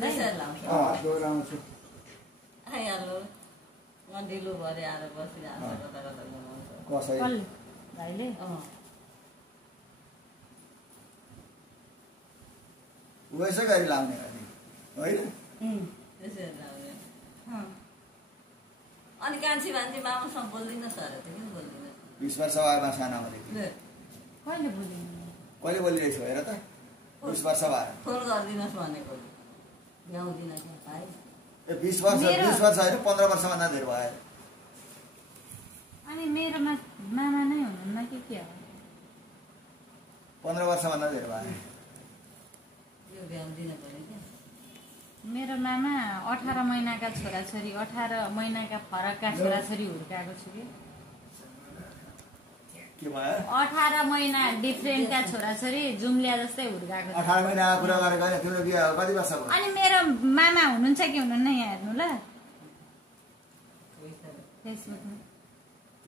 त्यसरी लाउँछ दोहोऱ्याउँछु आइहाल्नु म ढिलो भरे आएर बसिरहेको कता कता घुमाउँछ कसै भाइले वैसै गरी लाउने होइन त्यसरी लाउने अनि कान्छी मान्छे मामासँग बोल्दिनँ सर त्यो किन बोल्दिनँ 20 वर्ष भएमा सानो हुँदै कहिले बोलिनु कहिले बोलिरहेछ हेर त 20 वर्ष भयो फोन गरिदिनुहोस् भनेको ल्याउँदिनँ भाइ 20 वर्ष होइन 15 वर्षभन्दा धेरै भयो अनि मेरो मामा नै हुनुहुन्न कि के हो 15 वर्षभन्दा धेरै भयो यो ल्याउँदिनँ भने क्या मेरो मामा 18 महिनाका छोराछोरी 18 महिनाका फरकका छोराछोरी हुर्काएको छु कि के भयो 18 महिना डिफ्रेन्टका छोराछोरी जुम्लिया जस्तै हुर्काएको 18 महिनाको कुरा गरेको होइन तिम्रो बिहे कति वर्ष भयो अनि मेरो मामा हुनुहुन्छ कि हुनुहुन्न यहाँ हेर्नु ल फेसबुकमा